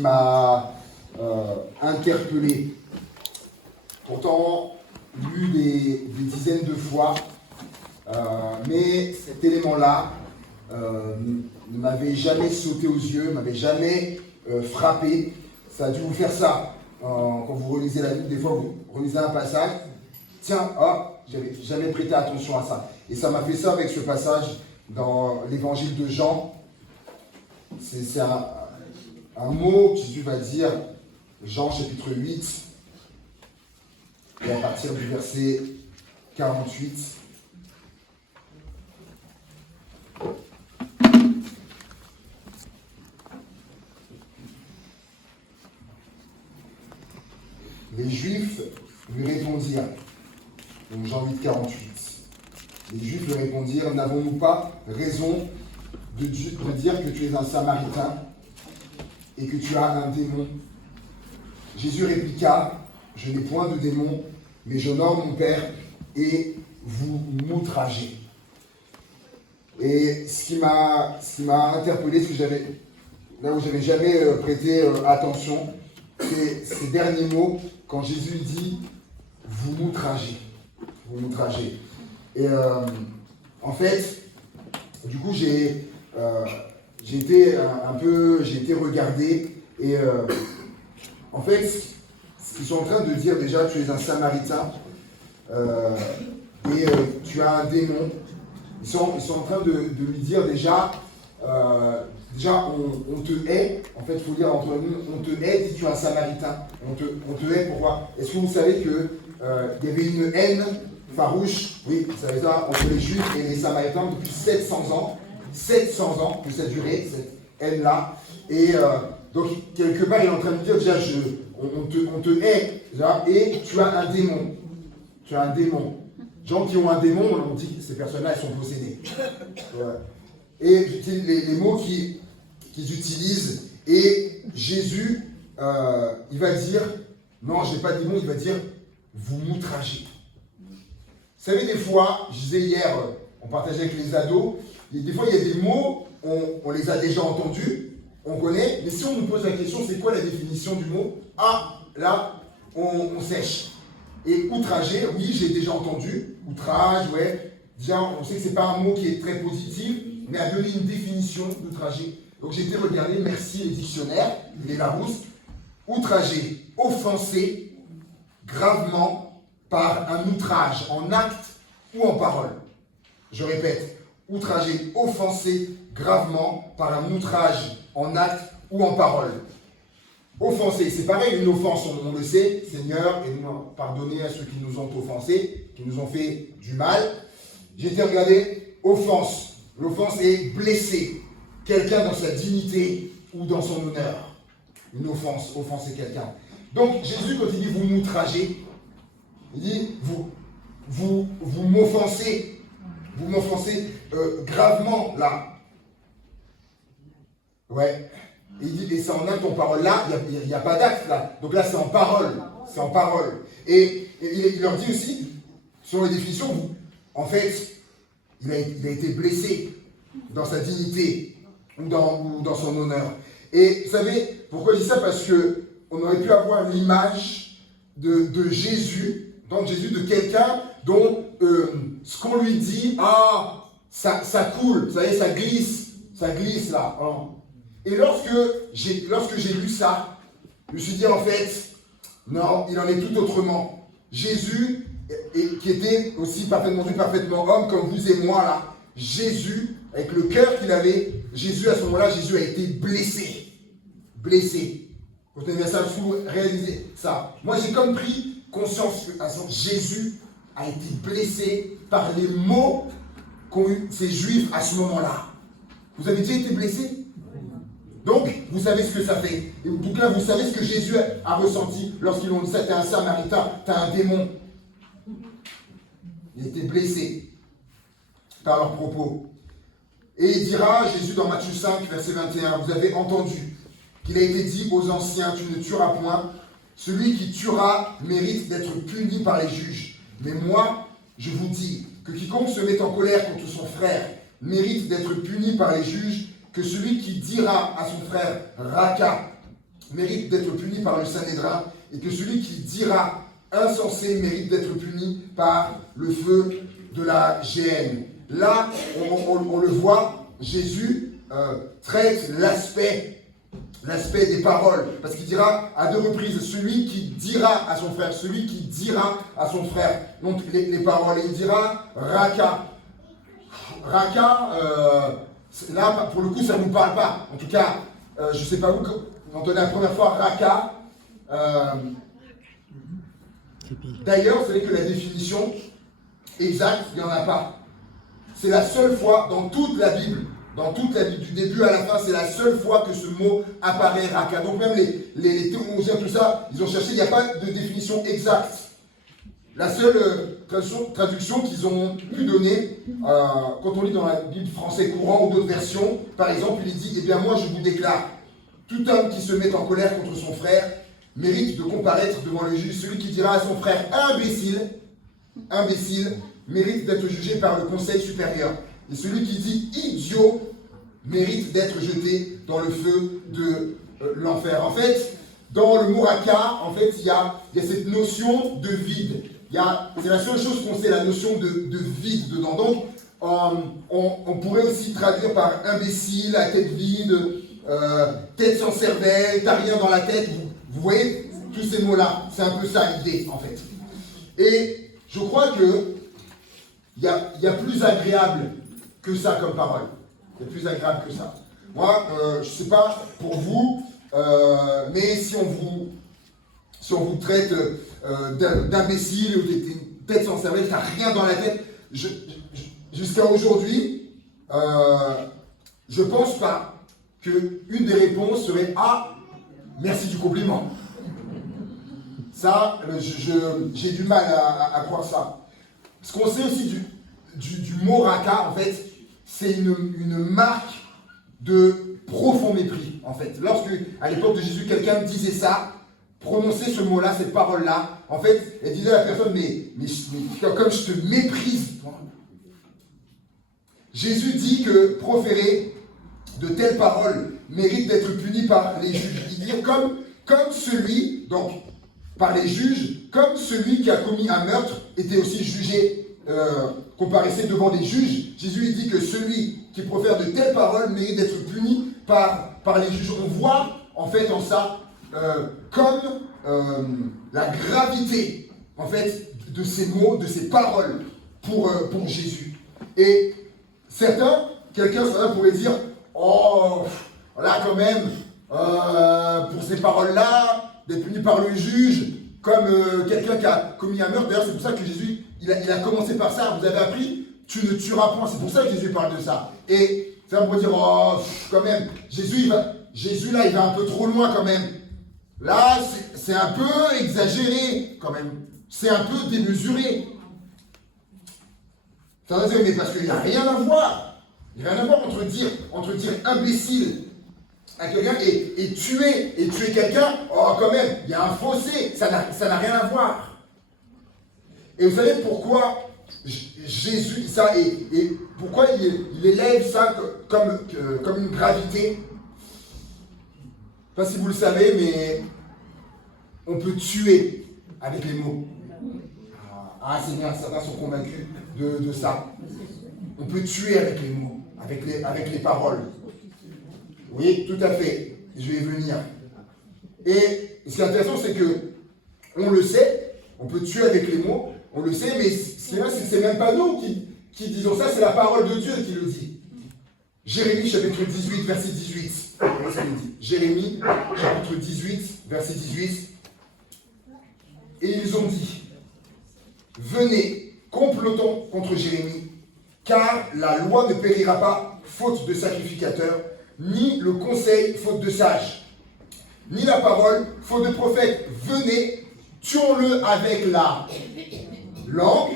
M'a interpellé. Pourtant, lu des dizaines de fois, mais cet élément-là ne m'avait jamais sauté aux yeux, ne m'avait jamais frappé. Ça a dû vous faire ça. Quand vous relisez la Bible, des fois vous relisez un passage, tiens, j'avais jamais prêté attention à ça. Et ça m'a fait ça avec ce passage dans l'évangile de Jean. C'est un mot que Jésus va dire, Jean chapitre 8, et à partir du verset 48. Les Juifs lui répondirent, donc Jean 8, 48. Les Juifs lui répondirent, n'avons-nous pas raison de dire que tu es un Samaritain et que tu as un démon? Jésus répliqua, je n'ai point de démon, mais j'honore mon Père et vous m'outragez. Et ce qui m'a interpellé, là où j'avais jamais prêté attention, c'est ces derniers mots quand Jésus dit vous m'outragez. Vous m'outragez. Et en fait, du coup, j'ai été regardé et en fait, ce qu'ils sont en train de dire déjà, tu es un Samaritain et tu as un démon. Ils sont en train de lui dire déjà, on te hait. En fait, il faut dire entre nous, on te hait si tu es un Samaritain. On te hait pourquoi? Est-ce que vous savez qu'il y avait une haine farouche, oui, vous savez ça, entre les Juifs et les Samaritains depuis 700 ans. 700 ans que ça a duré, cette haine-là. Et donc, quelque part, il est en train de dire déjà, on te hait, déjà, et tu as un démon. Tu as un démon. Gens qui ont un démon, on dit que ces personnes-là, elles sont possédées. Et j'utilise les mots qu'ils utilisent. Et Jésus, il va dire, non, je n'ai pas de démon, il va dire, vous m'outragez. Vous savez, des fois, je disais hier, on partageait avec les ados, des fois, il y a des mots, on les a déjà entendus, on connaît, mais si on nous pose la question, c'est quoi la définition du mot? Ah, là, on sèche. Et outrager, oui, j'ai déjà entendu, outrage, ouais. Déjà, on sait que ce n'est pas un mot qui est très positif, mais à donner une définition d'outrager. Donc j'ai été regarder, merci les dictionnaires, les Larousse. Outrager, offensé gravement par un outrage, en acte ou en parole. Je répète, outrager, offensé gravement par un outrage en acte ou en parole. Offensé, c'est pareil, une offense, on le sait, Seigneur, et nous pardonnez à ceux qui nous ont offensés, qui nous ont fait du mal. J'ai été regarder, offense. L'offense est blesser quelqu'un dans sa dignité ou dans son honneur. Une offense, offenser quelqu'un. Donc Jésus, quand il dit vous m'outragez, il dit vous m'offensez. Vous m'offensez gravement là. Ouais. Et il dit, et c'est en acte, en parole là, il n'y a pas d'acte là. Donc là, c'est en parole. C'est en parole. Et il leur dit aussi, sur les définitions, en fait, il a été blessé dans sa dignité ou dans son honneur. Et vous savez, pourquoi je dis ça? Parce qu'on aurait pu avoir l'image de Jésus, donc Jésus, de quelqu'un dont ce qu'on lui dit, ça coule, vous savez, ça glisse là. Hein. Et lorsque j'ai lu ça, je me suis dit en fait, non, il en est tout autrement. Jésus, qui était aussi parfaitement Dieu, parfaitement homme, comme vous et moi là, Jésus, avec le cœur qu'il avait, Jésus à ce moment-là, Jésus a été blessé. Blessé. Vous tenez bien ça, vous réalisez ça. Moi j'ai comme pris conscience que Jésus a été blessé par les mots qu'ont eu ces Juifs à ce moment-là. Vous avez déjà été blessé? Donc, vous savez ce que ça fait. Et en tout cas, vous savez ce que Jésus a ressenti lorsqu'ils ont dit ça. T'es un Samaritain, t'as un démon. Il a été blessé par leurs propos. Et il dira, Jésus dans Matthieu 5, verset 21, vous avez entendu qu'il a été dit aux anciens, tu ne tueras point. Celui qui tuera mérite d'être puni par les juges. Mais moi, je vous dis que quiconque se met en colère contre son frère mérite d'être puni par les juges, que celui qui dira à son frère Raka mérite d'être puni par le Sanhédrin et que celui qui dira insensé mérite d'être puni par le feu de la géhenne. Là, on le voit, Jésus traite l'aspect des paroles, parce qu'il dira à 2 reprises, celui qui dira à son frère, celui qui dira à son frère, donc les paroles, et il dira Raka. Raka, là, pour le coup, ça ne nous parle pas. En tout cas, je ne sais pas où, quand on entendait la première fois Raka. D'ailleurs, vous savez que la définition exacte, il n'y en a pas. C'est la seule fois dans toute la Bible, du début à la fin, c'est la seule fois que ce mot apparaît, Raka. Donc même les théologiens, tout ça, ils ont cherché, il n'y a pas de définition exacte. La seule traduction qu'ils ont pu donner, quand on lit dans la Bible français courant ou d'autres versions, par exemple, il dit, eh bien moi je vous déclare, tout homme qui se met en colère contre son frère mérite de comparaître devant le juge. Celui qui dira à son frère imbécile, mérite d'être jugé par le conseil supérieur. Et celui qui dit idiot mérite d'être jeté dans le feu de l'enfer. En fait, dans le mot raka, en fait, il y a cette notion de vide. C'est la seule chose qu'on sait, la notion de vide dedans. Donc, on pourrait aussi traduire par imbécile, à tête vide, tête sans cervelle, t'as rien dans la tête. Vous voyez tous ces mots-là, c'est un peu ça l'idée, en fait. Et je crois que il y a plus agréable que ça comme parole. Il y a plus agréable que ça. Moi, je ne sais pas pour vous, mais si on vous traite d'imbécile ou t'es une tête sans cervelle, t'as rien dans la tête, jusqu'à aujourd'hui, je pense pas qu'une des réponses serait « Ah, merci du compliment ». Ça, j'ai du mal à croire ça. Ce qu'on sait aussi du mot raka, en fait, c'est une marque de profond mépris, en fait. Lorsque, à l'époque de Jésus, quelqu'un disait ça, prononçait ce mot-là, cette parole-là, en fait, elle disait à la personne, mais comme je te méprise. Jésus dit que proférer de telles paroles mérite d'être puni par les juges. Il dit comme celui, donc, par les juges, comme celui qui a commis un meurtre était aussi jugé, comparaissait devant des juges. Jésus il dit que celui qui profère de telles paroles mérite d'être puni par les juges. On voit en fait en ça comme la gravité en fait de ces mots, de ces paroles pour Jésus. Et quelqu'un pourrait dire oh là quand même pour ces paroles-là d'être puni par le juge, comme quelqu'un qui a commis un meurtre. D'ailleurs, c'est pour ça que Jésus, il a commencé par ça. Vous avez appris, tu ne tueras point. C'est pour ça que Jésus parle de ça. Et ça, on pourrait dire, oh, quand même, Jésus, là, il va un peu trop loin, quand même. Là, c'est un peu exagéré, quand même. C'est un peu démesuré. Ça veut dire, mais parce qu'il n'y a rien à voir. Il n'y a rien à voir entre dire imbécile à quelqu'un et tuer quelqu'un, oh quand même, il y a un fossé, ça n'a rien à voir. Et vous savez pourquoi Jésus, ça, et pourquoi il élève ça comme une gravité? Je ne sais pas si vous le savez, mais on peut tuer avec les mots. Ah, c'est bien, certains sont convaincus de ça. On peut tuer avec les mots, avec les paroles. Oui, tout à fait. Je vais y venir. Et ce qui est intéressant, c'est que on le sait, on peut tuer avec les mots, on le sait, mais ce qui est vrai, c'est que c'est même pas nous qui disons ça, c'est la parole de Dieu qui le dit. Jérémie, chapitre 18, verset 18. Voilà ce qu'il dit. Jérémie, chapitre 18, verset 18. Et ils ont dit, venez, complotons contre Jérémie, car la loi ne périra pas, faute de sacrificateurs, ni le conseil, faute de sages, ni la parole, faute de prophète. Venez, tuons-le avec la langue.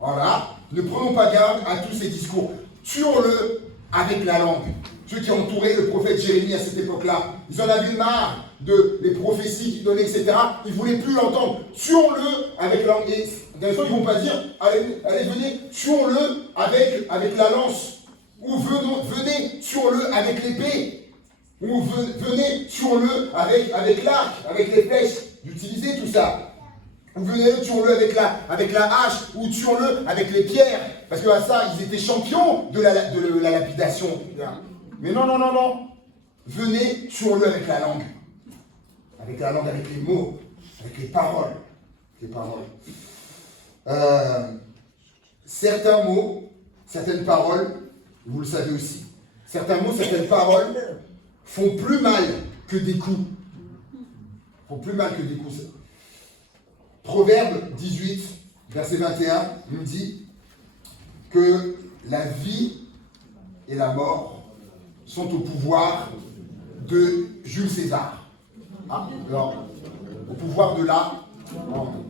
Voilà. Ne prenons pas garde à tous ces discours. Tuons-le avec la langue. Ceux qui ont entouré le prophète Jérémie à cette époque-là, ils en avaient marre des prophéties qu'il donnait, etc. Ils ne voulaient plus l'entendre. Tuons-le avec la langue. Et d'un ils ne vont pas dire, allez, venez, tuons-le avec la lance. Ou venez, tuons-le avec l'épée. Ou venez, tuons-le avec l'arc, avec les flèches, d'utiliser tout ça. Ou venez, tuons-le avec la hache, ou tuons-le avec les pierres. Parce que à ça, ils étaient champions de la lapidation. Mais non, non, non, non. Venez, tuons-le avec la langue. Avec la langue, avec les mots, avec les paroles. Les paroles. Certains mots, certaines paroles, vous le savez aussi. Certains mots, certaines paroles font plus mal que des coups. Font plus mal que des coups. Proverbe 18, verset 21, nous dit que la vie et la mort sont au pouvoir de Jules César. Ah, alors, au pouvoir de là.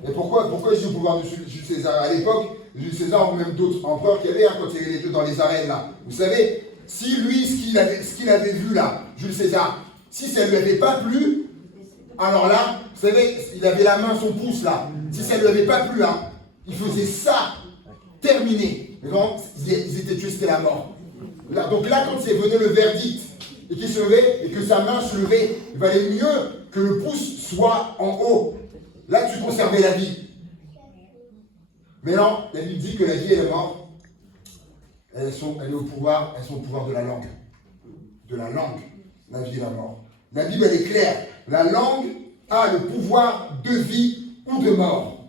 Et pourquoi je dis au pouvoir de Jules César? À l'époque, Jules César ou même d'autres empereurs qu'il y avait quand il y avait les deux dans les arènes là. Vous savez, si lui, ce qu'il avait vu là, Jules César, si ça ne lui avait pas plu, alors là, vous savez, il avait la main, son pouce là. Si ça ne lui avait pas plu, hein, il faisait ça, terminé. Et donc, ils étaient tués, c'était la mort. Là, donc là, quand c'est venu le verdict, et qu'il se levait, et que sa main se levait, il valait mieux que le pouce soit en haut. Là, tu conservais la vie. Mais non, la Bible dit que la vie et la mort, elles sont au pouvoir de la langue. De la langue, la vie et la mort. La Bible, elle est claire. La langue a le pouvoir de vie ou de mort.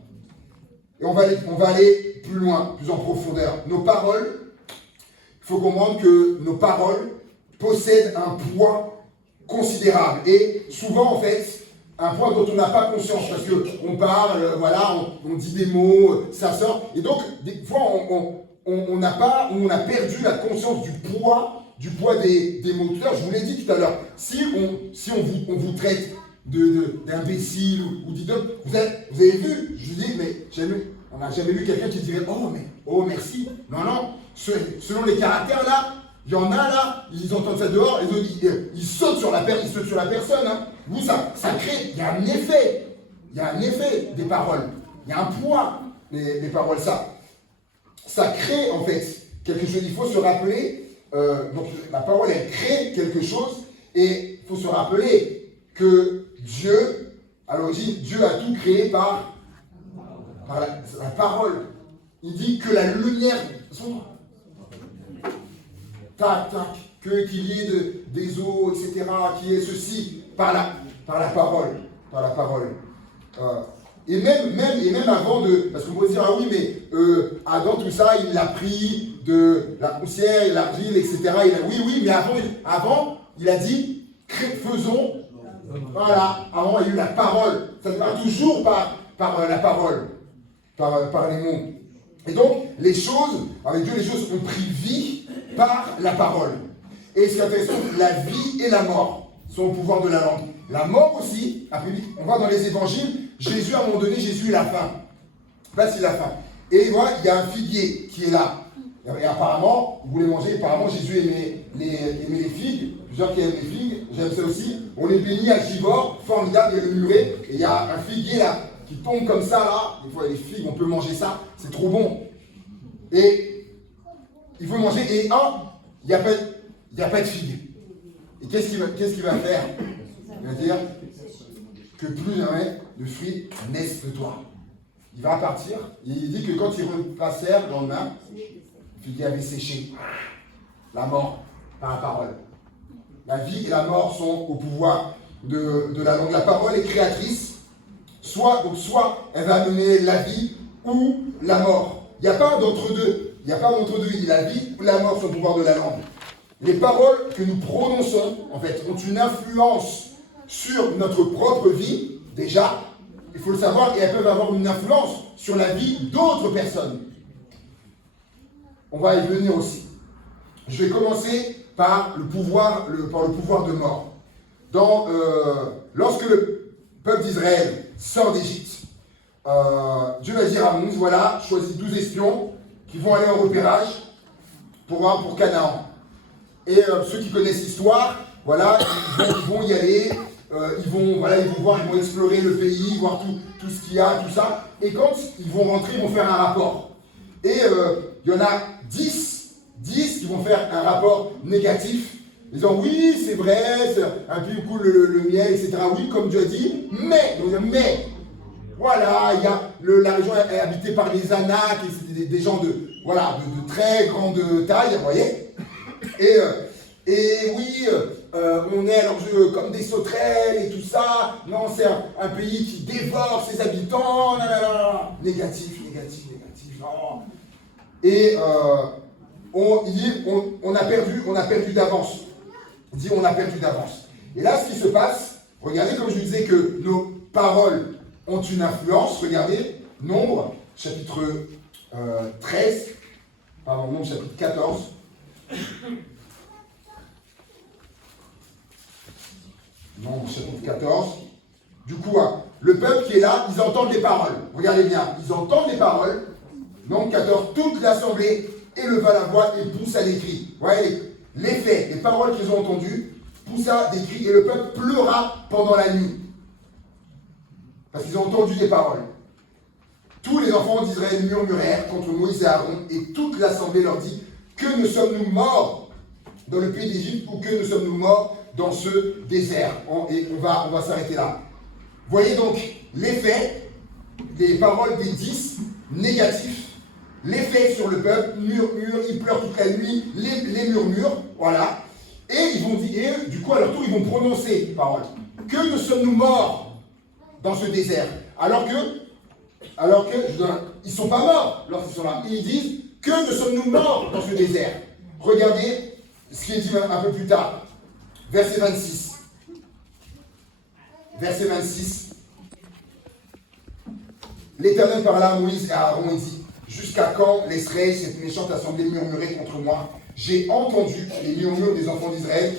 Et on va aller plus loin, plus en profondeur. Nos paroles, il faut comprendre que nos paroles possèdent un poids considérable. Et souvent, en fait, un poids dont on n'a pas conscience. Parce qu'on parle, voilà, on dit des mots, ça sort. Et donc, des fois, on a perdu la conscience du poids des mots. Tout à l'heure, je vous l'ai dit tout à l'heure, si on vous traite d'imbécile ou d'idole, vous avez vu, je vous dis, mais on n'a jamais vu quelqu'un qui dirait oh merci. Non, non, selon les caractères là, il y en a là, ils entendent ça dehors, ils sautent sur la personne. Hein. Vous, ça crée, il y a un effet. Il y a un effet des paroles. Il y a un poids, les paroles, ça crée en fait quelque chose. Il faut se rappeler, donc la parole elle crée quelque chose et il faut se rappeler que Dieu, à l'origine, Dieu a tout créé par la parole. Il dit que la lumière, qu'il y ait des eaux, etc., qu'il y ait ceci, par la parole. Par la parole. Et même avant parce qu'on pourrait dire, ah oui, mais Adam, tout ça, il l'a pris de la poussière, l'argile, etc. Oui, mais avant, il a dit, faisons. Voilà, avant, il y a eu la parole. Ça se passe toujours par la parole, par les mots. Et donc, les choses, avec Dieu, les choses ont pris vie par la parole. Et ce qui est intéressant, la vie et la mort sont au pouvoir de la langue. La mort aussi, on voit dans les évangiles, Jésus, à un moment donné, Jésus, il a faim. Là, il a faim. Et voilà, il y a un figuier qui est là. Et apparemment, vous voulez manger, apparemment, Jésus aimait les figues. Plusieurs qui aiment les figues, j'aime ça aussi. On les bénit à Givor, formidable, il y a le muret. Et il y a un figuier là, qui tombe comme ça là. Des fois, les figues, on peut manger ça, c'est trop bon. Et il faut manger, et il n'y a pas de figue. Et qu'est-ce qu'il va faire? Il va dire que plus jamais de fruits naissent de toi. Il va partir, et il dit que quand ils repassèrent le lendemain, le figuier avait séché. La mort, par la parole. La vie et la mort sont au pouvoir de la langue. La parole est créatrice, soit elle va amener la vie ou la mort. Il n'y a pas d'entre-deux. Il dit la vie ou la mort sont au pouvoir de la langue. Les paroles que nous prononçons, en fait, ont une influence sur notre propre vie, déjà, il faut le savoir, et elles peuvent avoir une influence sur la vie d'autres personnes. On va y venir aussi. Je vais commencer par le pouvoir de mort. Lorsque le peuple d'Israël sort d'Égypte, Dieu va dire à Moïse, voilà, choisis 12 espions qui vont aller en repérage pour Canaan. Et ceux qui connaissent l'histoire, voilà, ils vont y aller, ils vont voir, ils vont explorer le pays, voir tout ce qu'il y a, tout ça. Et quand ils vont rentrer, ils vont faire un rapport. Et il y en a 10 qui vont faire un rapport négatif Disant oui, c'est vrai, c'est un pays où coule le miel, etc. Oui, comme Dieu a dit, mais, voilà, il y a la région est habitée par les Anaks, et c'est des gens voilà, de très grande taille, vous voyez. Et oui, on est alors comme des sauterelles et tout ça. Non, c'est un pays qui dévore ses habitants. Négatif, non. Et il dit, on a perdu d'avance. Il dit, on a perdu d'avance. Et là, ce qui se passe, regardez comme je disais que nos paroles ont une influence. Regardez, Nombre, chapitre 13, pardon, Nombre, chapitre 14. Nombre, chapitre 14. Du coup, le peuple qui est là, ils entendent les paroles. Regardez bien, ils entendent les paroles. Nombre 14, toute l'assemblée éleva la voix et poussa des cris. Vous voyez, les faits, les paroles qu'ils ont entendues, poussa des cris et le peuple pleura pendant la nuit. Parce qu'ils ont entendu des paroles. Tous les enfants d'Israël murmurèrent contre Moïse et Aaron et toute l'assemblée leur dit, que ne sommes-nous morts dans le pays d'Égypte ou que ne sommes-nous morts dans ce désert? Et on va s'arrêter là. Voyez donc l'effet des paroles des 10 négatifs. L'effet sur le peuple, murmure, ils pleurent toute la nuit, les murmures, voilà. Et ils vont dire, et du coup à leur tour, ils vont prononcer les paroles. Que ne sommes-nous morts dans ce désert? Alors que ils ne sont pas morts lorsqu'ils sont là. Ils disent, que ne sommes-nous morts dans ce désert? Regardez ce qui est dit un peu plus tard. Verset 26. Verset 26. L'Éternel parla à Moïse et à Aaron et dit, jusqu'à quand laisserai-je cette méchante assemblée murmurer contre moi? J'ai entendu les murmures des enfants d'Israël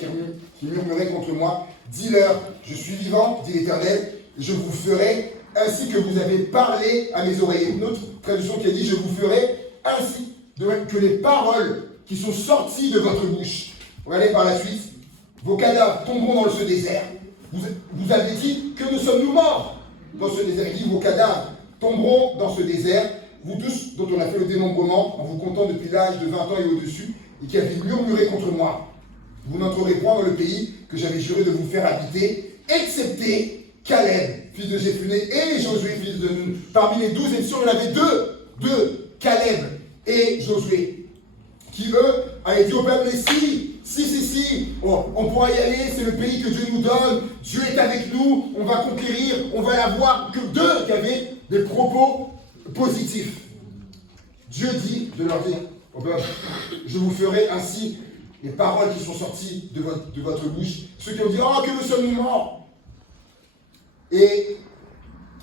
qui murmuraient contre moi. Dis-leur, je suis vivant, dit l'Éternel, je vous ferai ainsi que vous avez parlé à mes oreilles. Une autre traduction qui a dit, je vous ferai ainsi que les paroles qui sont sorties de votre bouche. Regardez par la suite, vos cadavres tomberont dans ce désert. Vous avez dit, que nous sommes-nous morts dans ce désert? Il dit, vos cadavres tomberont dans ce désert. Vous tous, dont on a fait le dénombrement, en vous comptant depuis l'âge de 20 ans et au-dessus, et qui avez murmuré contre moi, vous n'entrerez point dans le pays que j'avais juré de vous faire habiter, excepté Caleb, fils de Jéphuné, et Josué, fils de Nun. Parmi les 12 émissions, il y en avait deux, Caleb et Josué, qui eux avaient dit au peuple, si, on pourra y aller, c'est le pays que Dieu nous donne, Dieu est avec nous, on va conquérir, on va l'avoir. Que deux qui avaient des propos positifs. Dieu dit de leur dire au peuple, je vous ferai ainsi les paroles qui sont sorties de votre bouche. Ceux qui ont dit, oh, que nous sommes morts. Et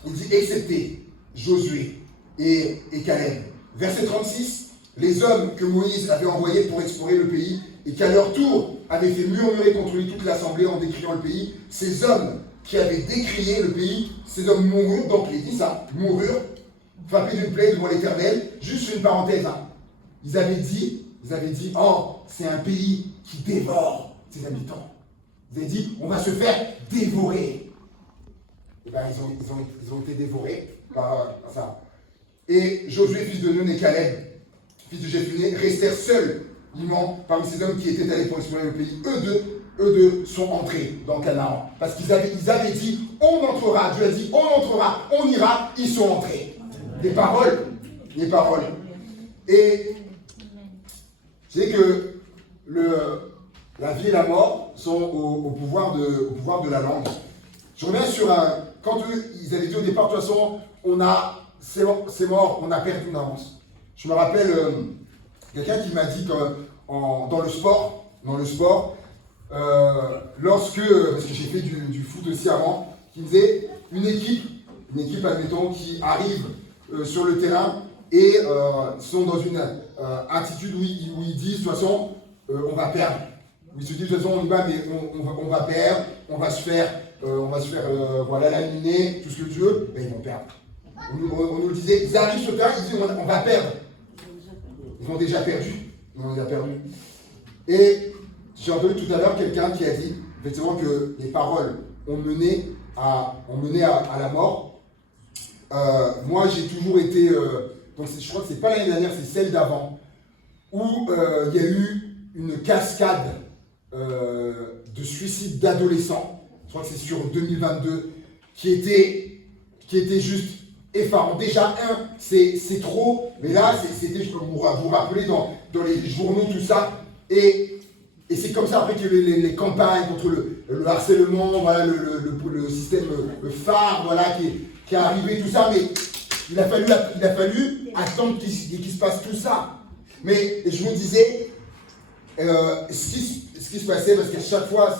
il dit, excepté Josué et Caleb. Verset 36, les hommes que Moïse avait envoyés pour explorer le pays et qu'à leur tour avaient fait murmurer contre lui toute l'assemblée en décriant le pays, ces hommes qui avaient décrié le pays, ces hommes moururent, donc il dit ça, moururent, frappés d'une plaie devant l'Éternel. Juste une parenthèse, ils avaient dit, oh, c'est un pays qui dévore ses habitants. Ils avaient dit, on va se faire dévorer. Et bien, ils ont été dévorés par ça. Et Josué, fils de Nun, et Caleb, fils de Jéphuné, restèrent seuls parmi ces hommes qui étaient allés pour explorer le pays. Eux deux sont entrés dans Canaan. Parce qu'ils avaient dit, on entrera. Dieu a dit, on entrera, on ira. Ils sont entrés. Les paroles. Et c'est que la vie et la mort sont au pouvoir de la langue. Je reviens sur quand ils avaient dit au départ, de toute façon, c'est mort, on a perdu une avance. Je me rappelle quelqu'un qui m'a dit dans le sport, parce que j'ai fait du foot aussi avant, qui me disait une équipe admettons, qui arrive sur le terrain et sont dans une attitude où ils disent, de toute façon, on va perdre. Où ils se disent, de toute façon, on y va, mais on va perdre, on va se faire laminer, tout ce que tu veux, mais ils vont perdre. On nous le disait, ils arrivent sur le terrain, ils disent, on va perdre. Ils ont déjà perdu. Et j'ai entendu tout à l'heure quelqu'un qui a dit, effectivement, que les paroles ont mené à la mort. Moi, j'ai toujours été, donc je crois que c'est pas l'année dernière, c'est celle d'avant, où il y a eu une cascade de suicide d'adolescents, je crois que c'est sur 2022, qui était juste effarant. Déjà, c'est trop, mais là, c'était, je peux vous rappeler, dans les journaux, tout ça, et c'est comme ça après que les campagnes contre le harcèlement, voilà, le système phare, voilà, qui est arrivé, tout ça, mais il a fallu attendre qu'il se passe tout ça. Mais je vous disais, ce qui se passait, parce qu'à chaque fois,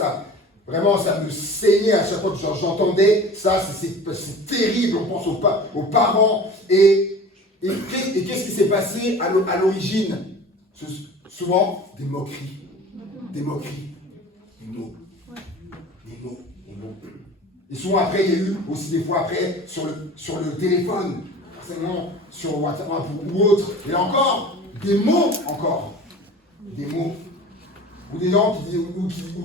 vraiment, ça me saignait à chaque fois que j'entendais ça, c'est terrible, on pense aux parents. Et qu'est-ce qui s'est passé à l'origine? Souvent, des moqueries. Des moqueries. Des mots. Des mots. Des mots. Et souvent après, il y a eu aussi des fois après sur le téléphone, forcément sur WhatsApp ou autre. Et encore, des mots encore. Des mots. Ou des gens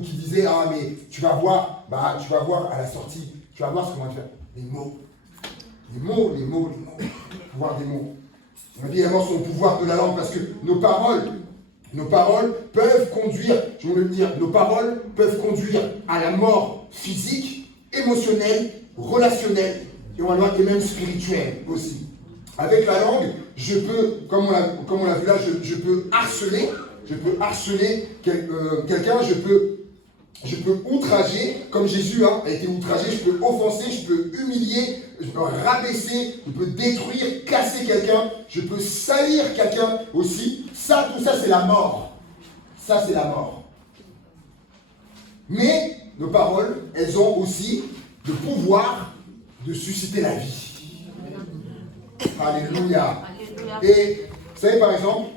qui disaient, ah mais tu vas voir à la sortie, tu vas voir ce qu'on va faire. Les mots. Les mots. Le pouvoir des mots. Évidemment, c'est le pouvoir de la langue, parce que nos paroles peuvent conduire, je vais le dire, nos paroles peuvent conduire à la mort physique, émotionnelle, relationnelle, et même spirituelle aussi. Avec la langue, je peux, comme on l'a vu là, je peux harceler quelqu'un, je peux outrager, comme Jésus a été outragé, je peux offenser, je peux humilier, je peux rabaisser, je peux détruire, casser quelqu'un, je peux salir quelqu'un aussi. Tout ça, c'est la mort. Ça, c'est la mort. Mais nos paroles, elles ont aussi le pouvoir de susciter la vie. Alléluia. Et vous savez, par exemple,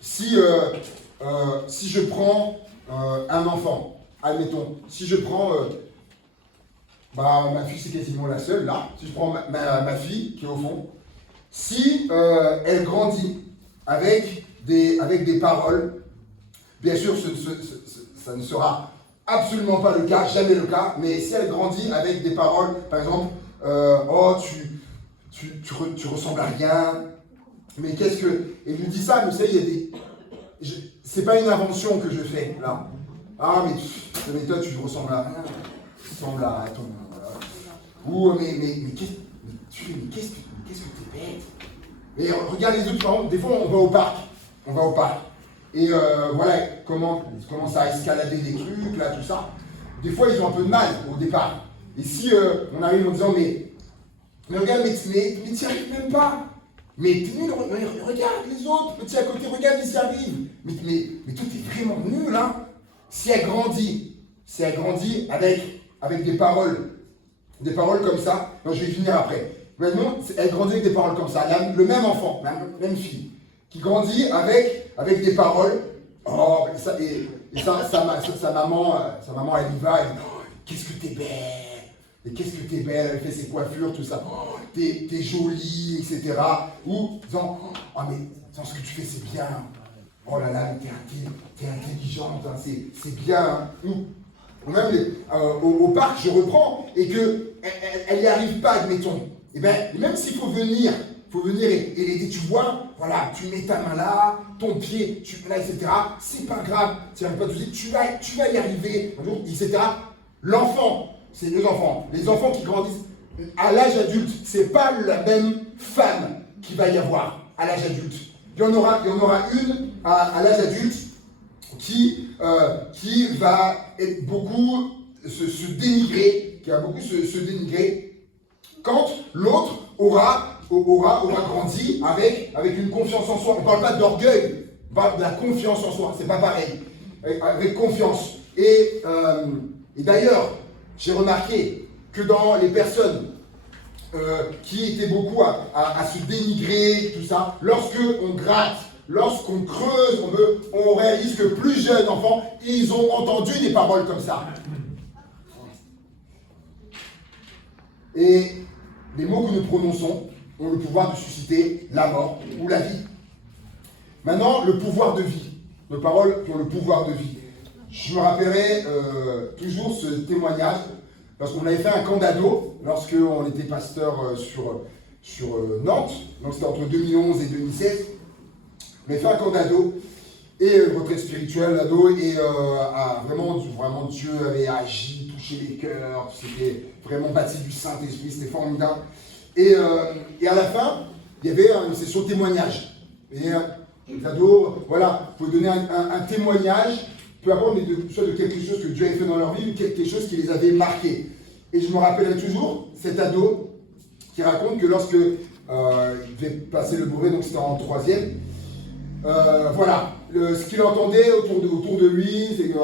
si je prends un enfant, admettons, si je prends, ma fille c'est quasiment la seule là, si je prends ma fille qui est au fond, si elle grandit avec des paroles, bien sûr ça ne sera absolument pas le cas, jamais le cas, mais si elle grandit avec des paroles, par exemple, oh tu ressembles à rien, mais qu'est-ce que... Et je lui dis ça, mais vous savez, il y a des... C'est pas une invention que je fais, là. Ah, mais toi, tu ressembles à rien. Tu ressembles à ton... Ou, mais qu'est-ce que t'es bête. Mais regarde les autres, par exemple, des fois, on va au parc. Et voilà, commence à escalader des trucs, là, tout ça. Des fois, ils ont un peu de mal, au départ. Et si on arrive en disant, mais regarde, mais tu n'y arrives même pas. Mais t'es nul, regarde les autres, petit à côté, regarde, ils y arrivent. Mais toi, t'es vraiment nul, hein. Si elle grandit avec des paroles comme ça, non, je vais finir après. Maintenant, elle grandit avec des paroles comme ça. Le même enfant, même fille, qui grandit avec des paroles. Oh, et sa maman, elle y va, elle dit, oh, qu'est-ce que t'es belle. Et qu'est-ce que t'es belle, elle fait ses coiffures, tout ça. Oh, t'es jolie, etc. Ou disant, oh mais ce que tu fais c'est bien. Oh là là, t'es intelligente, hein, c'est bien. Hein. Ou même au parc, je reprends, et qu'elle n'y arrive pas, admettons. Et bien, même s'il faut venir et l'aider, tu vois, voilà, tu mets ta main là, ton pied, là, etc. C'est pas grave, tu n'arrives pas tout de suite, tu vas y arriver, etc. L'enfant, c'est les enfants qui grandissent à l'âge adulte, c'est pas la même femme qui va y avoir à l'âge adulte. Il y en aura une à l'âge adulte qui va être beaucoup se dénigrer, qui va beaucoup se dénigrer, quand l'autre aura grandi avec une confiance en soi. On ne parle pas d'orgueil, on parle de la confiance en soi, c'est pas pareil. Avec confiance. Et d'ailleurs, j'ai remarqué que dans les personnes qui étaient beaucoup à se dénigrer, tout ça, lorsque on gratte, lorsqu'on creuse, on réalise que plus jeunes enfants, ils ont entendu des paroles comme ça. Et les mots que nous prononçons ont le pouvoir de susciter la mort ou la vie. Maintenant, le pouvoir de vie. Nos paroles qui ont le pouvoir de vie. Je me rappellerai toujours ce témoignage lorsqu'on avait fait un camp d'ado, lorsqu'on était pasteur sur Nantes, donc c'était entre 2011 et 2016. On avait fait un camp d'ado, Et retraite spirituelle, l'ado, et vraiment Dieu avait agi, touché les cœurs, c'était vraiment bâti du Saint-Esprit, c'était formidable. Et à la fin, il y avait une session témoignage. Et les ados, voilà, vous pouvez donner un témoignage, peu importe, mais soit de quelque chose que Dieu avait fait dans leur vie, ou quelque chose qui les avait marqués. Et je me rappellerai toujours cet ado qui raconte que lorsque il devait passer le brevet, donc c'était en 3e, voilà, ce qu'il entendait autour de lui, c'est que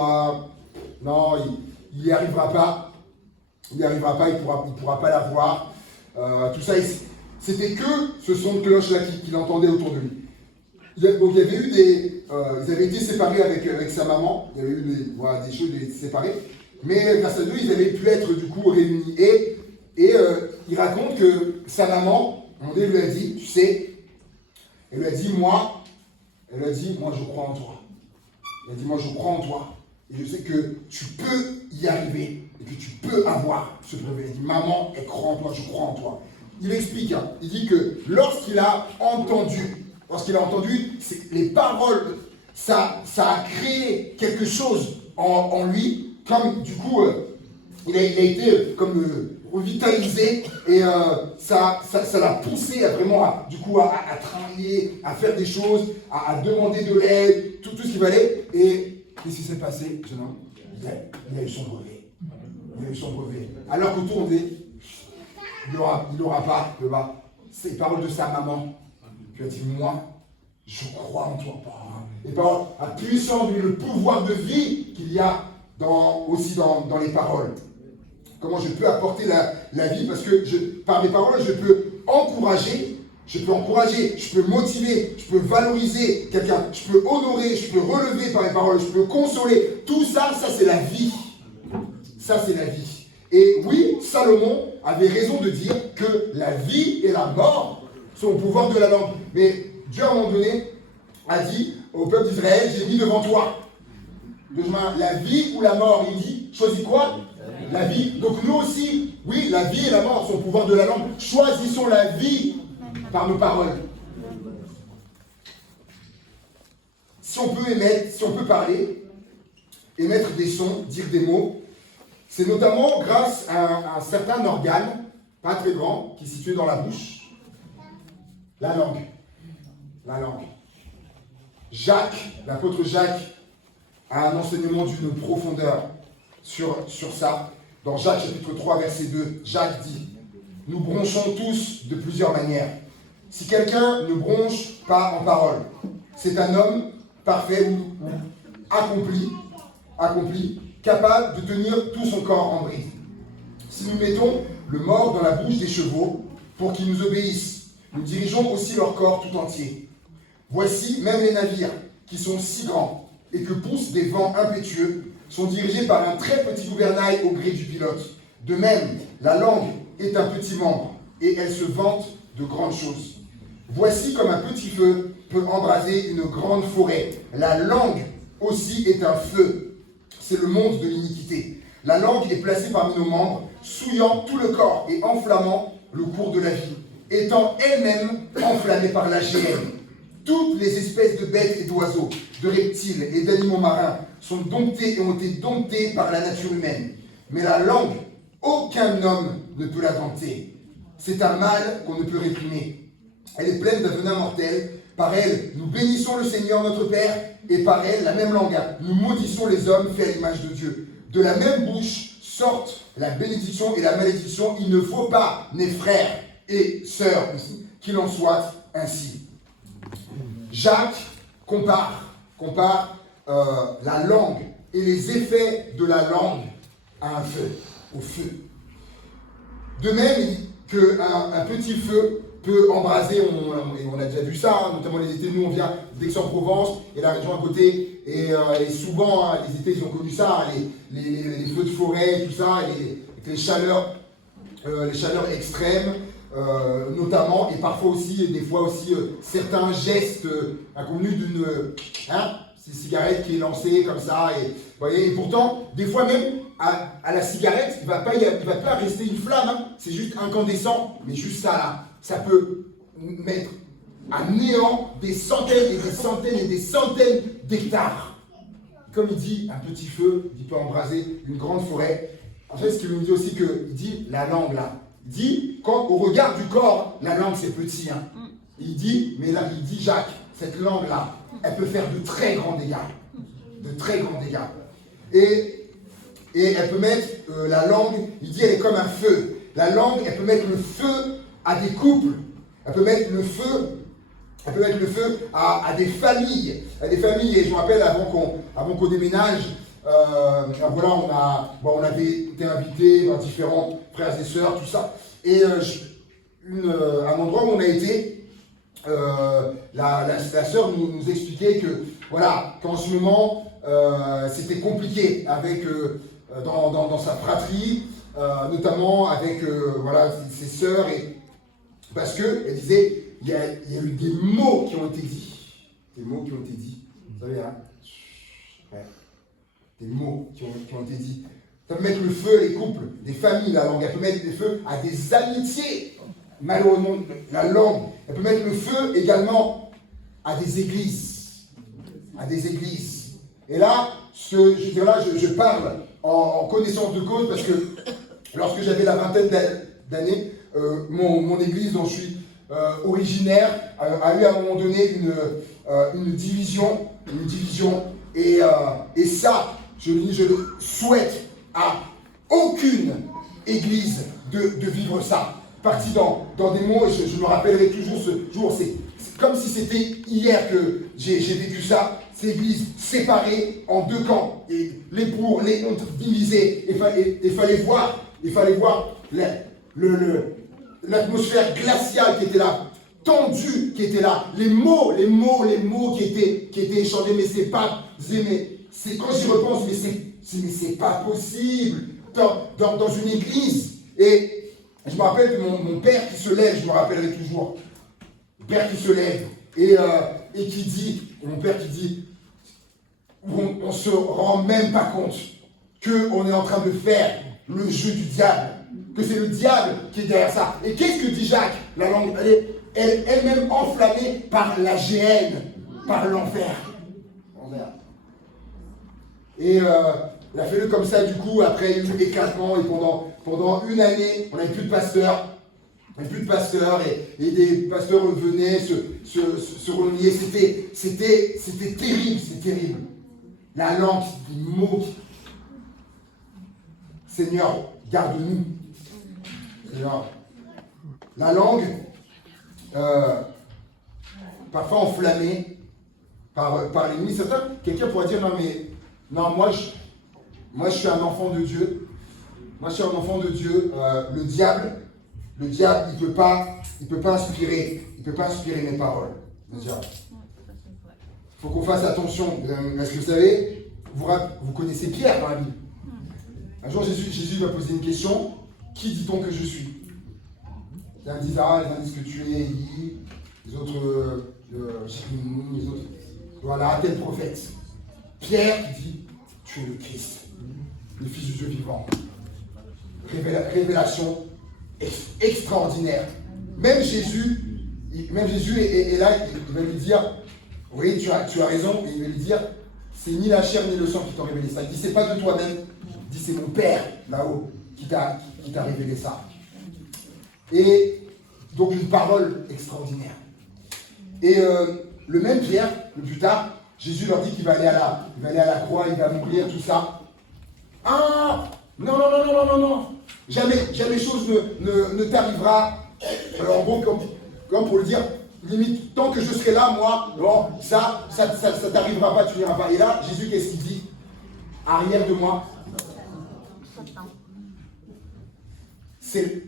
non, il n'y arrivera pas. Il n'y arrivera pas, il pourra pas l'avoir. Tout ça, c'était que ce son de cloche-là qu'il entendait autour de lui. Donc il y avait eu ils avaient été séparés avec sa maman, il y avait eu des choses séparées, mais grâce à Dieu, ils avaient pu être du coup réunis. Et il raconte que sa maman, un moment donné, lui a dit, tu sais, elle lui a dit, moi je crois en toi. Elle a dit, moi je crois en toi. Et je sais que tu peux y arriver et que tu peux avoir ce brevet. Elle dit, maman, elle croit en toi, je crois en toi. Il explique, hein, il dit que lorsqu'il a entendu les paroles, ça a créé quelque chose en lui, comme du coup, il a été comme revitalisé, et ça l'a poussé à vraiment à travailler, à faire des choses, à demander de l'aide, tout ce qu'il fallait. Et qu'est-ce qui s'est passé, jeune homme? Il a eu son brevet. Il a eu son brevet. Alors qu'autour on dit, il n'aura pas ces paroles de sa maman. Puis il a dit, moi, je crois en toi, Père. Les paroles, la puissance, le pouvoir de vie qu'il y a aussi dans les paroles. Comment je peux apporter la vie, parce que par mes paroles, je peux encourager, je peux motiver, je peux valoriser quelqu'un, je peux honorer, je peux relever par mes paroles, je peux consoler. Tout ça, c'est la vie. Ça, c'est la vie. Et oui, Salomon avait raison de dire que la vie et la mort sont au pouvoir de la langue. Mais Dieu, à un moment donné, a dit au peuple d'Israël, j'ai mis devant toi la vie ou la mort. Il dit, choisis quoi? La vie. Donc nous aussi, oui, la vie et la mort sont au pouvoir de la langue. Choisissons la vie par nos paroles. Si on peut émettre, si on peut parler, émettre des sons, dire des mots, c'est notamment grâce à un certain organe, pas très grand, qui est situé dans la bouche, la langue. La langue. L'apôtre Jacques, a un enseignement d'une profondeur sur ça. Dans Jacques chapitre 3, verset 2, Jacques dit, nous bronchons tous de plusieurs manières. Si quelqu'un ne bronche pas en parole, c'est un homme parfait ou accompli, capable de tenir tout son corps en bride. Si nous mettons le mort dans la bouche des chevaux pour qu'ils nous obéissent, nous dirigeons aussi leur corps tout entier. Voici, même les navires, qui sont si grands et que poussent des vents impétueux, sont dirigés par un très petit gouvernail au gré du pilote. De même, la langue est un petit membre, et elle se vante de grandes choses. Voici comme un petit feu peut embraser une grande forêt. La langue aussi est un feu. C'est le monde de l'iniquité. La langue est placée parmi nos membres, souillant tout le corps et enflammant le cours de la vie, étant elle-même enflammée par la géhenne. Toutes les espèces de bêtes et d'oiseaux, de reptiles et d'animaux marins sont domptées et ont été domptées par la nature humaine. Mais la langue, aucun homme ne peut la dompter. C'est un mal qu'on ne peut réprimer. Elle est pleine d'un venin mortel. Par elle, nous bénissons le Seigneur notre Père, et par elle, la même langue, nous maudissons les hommes faits à l'image de Dieu. De la même bouche sortent la bénédiction et la malédiction. Il ne faut pas, mes frères et sœurs, qu'il en soit ainsi. Jacques compare la langue et les effets de la langue à un feu, au feu. De même qu'un petit feu peut embraser, on a déjà vu ça, hein, notamment les étés, nous on vient d'Aix-en-Provence et la région à côté, et souvent les étés ils ont connu ça, les feux de forêt, tout ça, et les chaleurs extrêmes, notamment, et parfois aussi, des fois aussi, certains gestes inconvenus d'une cigarette qui est lancée comme ça, et pourtant, des fois même, à la cigarette, il ne va pas rester une flamme, hein, c'est juste incandescent, mais juste ça là, ça peut mettre à néant des centaines et des centaines et des centaines d'hectares. Comme il dit, un petit feu, il peut embraser une grande forêt. En fait, ce qu'il nous dit aussi, il dit la langue là. Il dit, quand au regard du corps, la langue c'est petit. Hein. Il dit, mais là, il dit Jacques, cette langue là, elle peut faire de très grands dégâts. De très grands dégâts. Et elle peut mettre la langue, il dit, elle est comme un feu. La langue, elle peut mettre le feu à des couples. Elle peut mettre le feu à des familles. Et je me rappelle, avant qu'on déménage, voilà, on avait été invités par différents frères et sœurs, tout ça. Et un endroit où on a été, la sœur nous expliquait que, voilà, qu'en ce moment, c'était compliqué avec, dans sa fratrie, notamment avec voilà, ses sœurs, parce qu'elle disait, il y a eu des mots qui ont été dits. Des mots qui ont été dits. Vous savez, hein? Ouais. Des mots qui ont été dits. Ça peut mettre le feu à les couples, des familles, la langue. Elle peut mettre le feu à des amitiés. Malheureusement, la langue. Elle peut mettre le feu également à des églises. À des églises. Et là, je parle en connaissance de cause parce que lorsque j'avais la vingtaine d'années, mon église dont je suis originaire a eu à un moment donné une division. Et ça, je le souhaite à aucune église de vivre ça. Parti dans des mots, je me rappellerai toujours ce jour, c'est comme si c'était hier que j'ai vécu ça. Ces églises séparées en deux camps, et les pour, les contre, divisés. Il fallait voir l'atmosphère glaciale qui était là, tendue qui était là, les mots qui étaient échangés, mais c'est pas, c'est quand j'y repense, mais c'est pas possible dans une église. Et je me rappelle de mon père qui se lève, je me rappellerai toujours, le père qui se lève et qui dit, mon père qui dit, on ne se rend même pas compte qu'on est en train de faire le jeu du diable, que c'est le diable qui est derrière ça. Et qu'est-ce que dit Jacques? La langue, elle est elle-même enflammée par la géhenne, par l'enfer. Et il a fait le comme ça, du coup, après il y a eu éclatement, et pendant une année, on n'avait plus de pasteurs. Et des pasteurs venaient se renier. C'était terrible. La langue, les mots. Seigneur, garde-nous. Seigneur. La langue, parfois enflammée par l'ennemi. Quelqu'un pourrait dire, non, moi je suis un enfant de Dieu. Le diable, il peut pas inspirer mes paroles. Le diable. Il faut qu'on fasse attention. Est-ce que vous savez, vous connaissez Pierre dans la Bible. Un jour, Jésus va poser une question. Qui dit-on que je suis? Les uns disent les uns disent que tu es Élie, les autres, les autres, voilà, tel prophète. Pierre qui dit, tu es le Christ, le Fils du Dieu vivant. Révélation extraordinaire. Même Jésus est là, il va lui dire, oui, tu as raison, et il va lui dire, c'est ni la chair ni le sang qui t'ont révélé ça. Il dit, c'est pas de toi-même, il dit, c'est mon Père là-haut qui t'a révélé ça. Et donc une parole extraordinaire. Et le même Pierre, le plus tard, Jésus leur dit qu'il va aller à la croix, il va mourir, tout ça. Ah, non. Jamais chose ne t'arrivera. Alors bon, comme pour le dire, limite, tant que je serai là, moi, bon, ça t'arrivera pas, tu n'iras pas. Et là, Jésus, qu'est-ce qu'il dit? Arrière de moi. C'est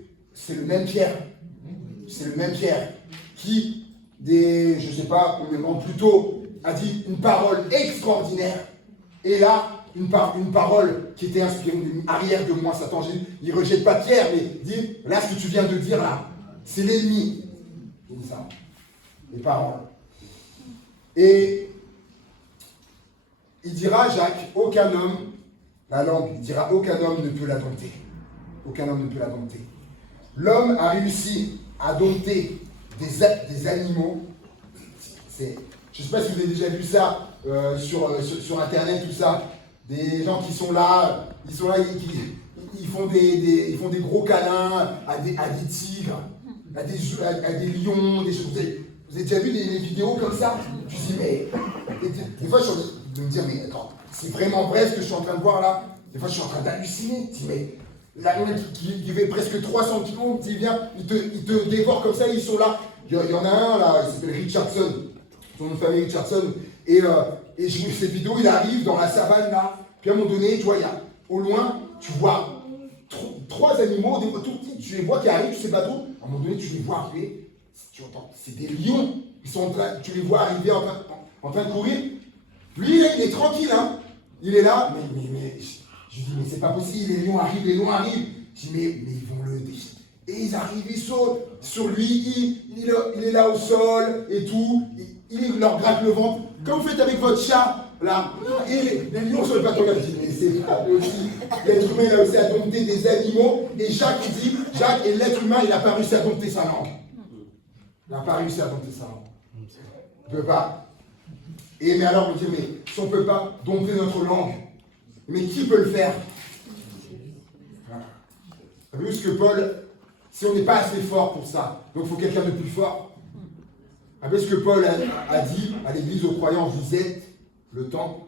le même Pierre. C'est le même Pierre qui, je ne sais pas combien de temps plus tôt, a dit une parole extraordinaire. Et là, une parole qui était inspirée, arrière de moi, Satan. Il ne rejette pas Pierre, mais il dit, là, ce que tu viens de dire là, c'est l'ennemi. Il dit ça. Les paroles. Et il dira, Jacques, aucun homme, la langue, il dira, aucun homme ne peut la dompter. Aucun homme ne peut la dompter. L'homme a réussi à dompter des animaux Je ne sais pas si vous avez déjà vu ça sur Internet, tout ça. Des gens qui sont là, ils font des gros câlins à des tigres, à des lions, des choses. Vous avez déjà vu des vidéos comme ça? Je me dis, mais. Des fois, je suis en train de me dire, mais attends, c'est vraiment vrai ce que je suis en train de voir là? Des fois, je suis en train d'halluciner. Je dis, mais. Là, qui fait presque 300 kilos, il vient, il te dévore comme ça, ils sont là. Il y en a un là, il s'appelle Richardson, son nom de famille Richardson, et je vois cette vidéo, il arrive dans la savane là, puis à un moment donné, tu vois, au loin, tu vois trois animaux, des tout petits, tu les vois qui arrivent, tu sais pas d'où, à un moment donné, tu les vois arriver, tu entends, c'est des lions, tu les vois arriver en train de courir. Lui, là, il est tranquille, hein, il est là, mais je dis, mais c'est pas possible, les lions arrivent. Je dis, mais ils vont le déchirer. Et ils arrivent, ils sautent sur lui, il est là au sol et tout, il leur gratte le ventre, comme vous faites avec votre chat, là. Et les lions sur le bateau, là, je dis, mais c'est pas possible. L'être humain, il a aussi à dompter des animaux, et Jacques, il dit, et l'être humain, il n'a pas réussi à dompter sa langue. Il n'a pas réussi à dompter sa langue. Il ne peut pas. Mais alors, on dit, mais si on ne peut pas dompter notre langue, mais qui peut le faire? Vous avez vu ce que Paul, si on n'est pas assez fort pour ça, donc il faut quelqu'un de plus fort. Vous avez vu ce que Paul a dit à l'église aux croyants, vous êtes le temple,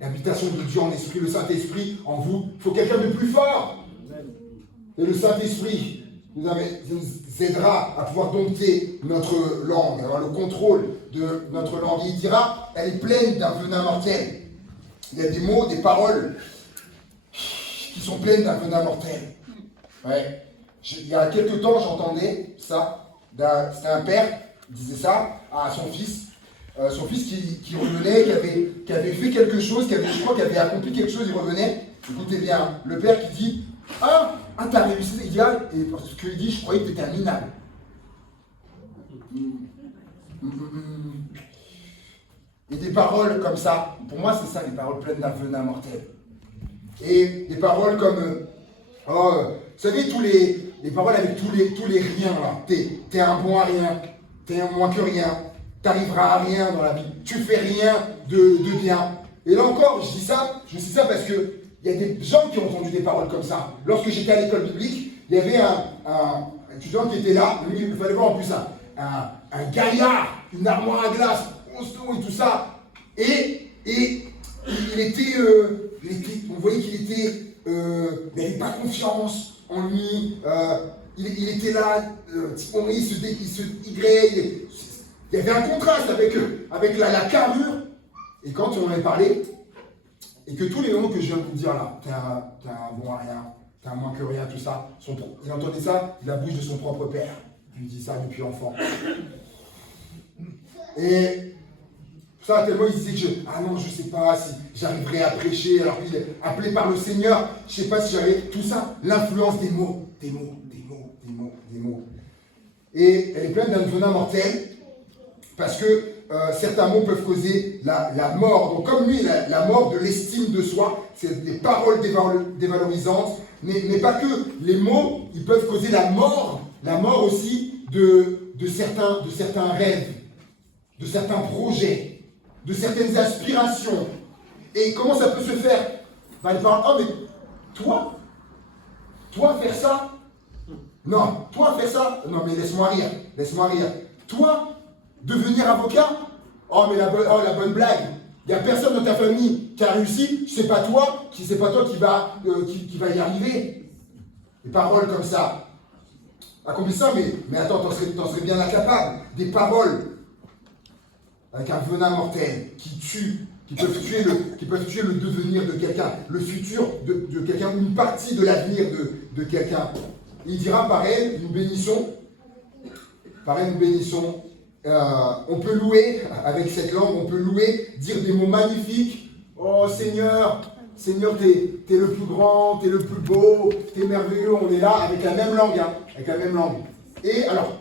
l'habitation de Dieu en esprit, le Saint-Esprit en vous. Il faut quelqu'un de plus fort. Et le Saint-Esprit nous aidera à pouvoir dompter notre langue, avoir le contrôle de notre langue. Il dira, elle est pleine d'un venin mortel. Il y a des mots, des paroles qui sont pleines d'un venin mortel. Ouais. Il y a quelques temps, j'entendais ça. C'était un père qui disait ça à son fils. Son fils qui revenait, qui avait fait quelque chose, je crois qu'il avait accompli quelque chose, il revenait. Écoutez bien, le père qui dit, ah t'as réussi, il dit, et parce qu'il dit, je croyais que tu étais un minable. Et des paroles comme ça, pour moi c'est ça, les paroles pleines d'un venin mortel. Et des paroles comme, vous savez, les paroles avec tous les riens là. T'es un bon à rien, t'es un moins que rien, t'arriveras à rien dans la vie, tu fais rien de bien. Et là encore, je dis ça parce que il y a des gens qui ont entendu des paroles comme ça. Lorsque j'étais à l'école biblique, il y avait un étudiant qui était là, il fallait voir en plus un gaillard, une armoire à glace, costaud et tout ça. Et il était, on voyait qu'il était, il n'avait pas confiance en lui. Il était là, il se tigrait. Il y avait un contraste avec la carrure. Et quand on en avait parlé, et que tous les mots que je viens de vous dire là, t'es un bon à rien, t'es un moins que rien, tout ça, il entendait ça de la bouche de son propre père. Il lui dit ça depuis enfant. Et ça, tellement il disait que non, je ne sais pas si j'arriverai à prêcher, alors qu'il est appelé par le Seigneur, je ne sais pas si j'arriverai, tout ça, l'influence des mots. Et elle est pleine d'un venin mortel, parce que certains mots peuvent causer la mort. Donc comme lui, la mort de l'estime de soi, c'est des paroles dévalorisantes, mais pas que. Les mots, ils peuvent causer la mort aussi de certains rêves, de certains projets, de certaines aspirations. Et comment ça peut se faire? Il parle, mais toi faire ça? Non, toi faire ça? Non, mais laisse-moi rire. Toi, devenir avocat? Mais la bonne blague. Il n'y a personne dans ta famille qui a réussi, c'est pas toi qui va y arriver. Des paroles comme ça. Accomplis ça, mais attends, t'en serais bien incapable. Des paroles avec un venin mortel qui tue, qui peuvent tuer le devenir de quelqu'un, le futur de quelqu'un, une partie de l'avenir de quelqu'un. Il dira, par elle, nous bénissons. On peut louer, avec cette langue, on peut louer, dire des mots magnifiques. Oh Seigneur, t'es le plus grand, t'es le plus beau, t'es merveilleux. On est là avec la même langue, Et alors,